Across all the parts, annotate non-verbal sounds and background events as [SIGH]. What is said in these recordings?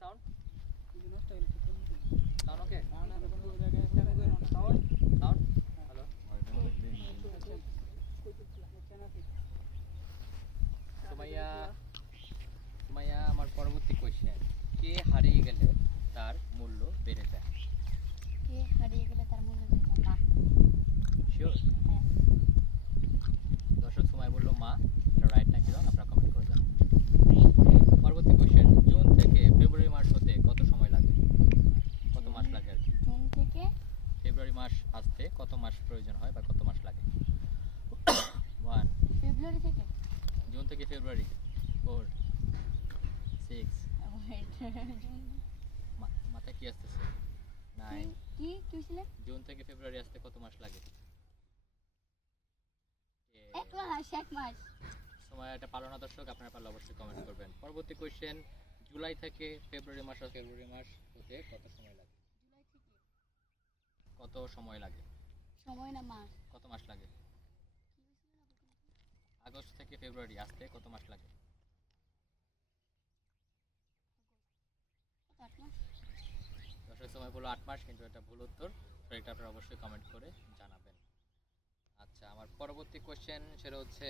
Sound. Sound okay hello Sumaiya Sumaiya আমার পরবর্তী question কে হারিয়ে গেলে তার মূল্য বেড়ে যায় কে হারিয়ে গেলে তার মূল্য বেড়ে যায়? মা শিওর হ্যাঁ দর্শক সময় বলল মা এটা রাইট নাকি রং আপনারা কমেন্ট করে জানান পরবর্তী কোয়েশ্চেন জুন থেকে ফেব্রুয়ারি মাস হতে কত সময় লাগে কত মাস লাগে আর কি জুন থেকে ফেব্রুয়ারি মাস আসতে কত মাস প্রয়োজন হয় বা কত মাস লাগে? ওয়ান ফেব্রুয়ারি থেকে? জুন থেকে ফেব্রুয়ারি ফোর সিক্স মাথায় কি আসতেছে? নাইন কি কি ছিল? জুন থেকে ফেব্রুয়ারি আসতে কত মাস লাগে? এক মাস এক মাস। সময় এটা পালনা দর্শক আপনারা পারলে অবশ্যই কমেন্ট করবেন। পরবর্তী কোয়েশ্চেন জুলাই থেকে ফেব্রুয়ারি মাস আর ফেব্রুয়ারি মাস হতে কত সময় লাগে? কত সময় লাগে? সময় না মাস। কত মাস লাগে? আগস্ট থেকে ফেব্রুয়ারি আসতে কত মাস লাগে? কত আট মাস। দর্শক সময় বলো আট মাস কিন্তু এটা ভুল উত্তর। তো এটা আপনারা অবশ্যই কমেন্ট করে জানাবেন। আচ্ছা আমার পরবর্তী কোয়েশ্চেন সেটা হচ্ছে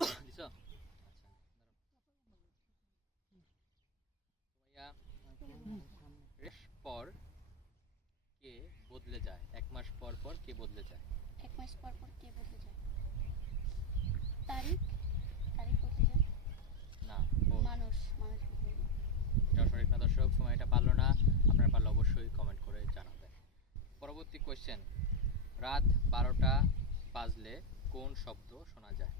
[COUGHS] আচ্ছা, দাঁড়াও। সুমাইয়া, রেশ পর কে বদলে যায়? এক মাস পর পর কে বদলে যায়? এক মাস পর পর কে বদলে যায়? তারিখ? তারিখ বদলে যায়? না মানুষ মানুষ বদলে যায়। এটা সঠিক না দর্শক সময়টা পারল না। আপনারা পারলে অবশ্যই কমেন্ট করে জানাবেন। পরবর্তী কোয়েশ্চেন রাত বারোটা বাজলে কোন শব্দ শোনা যায়?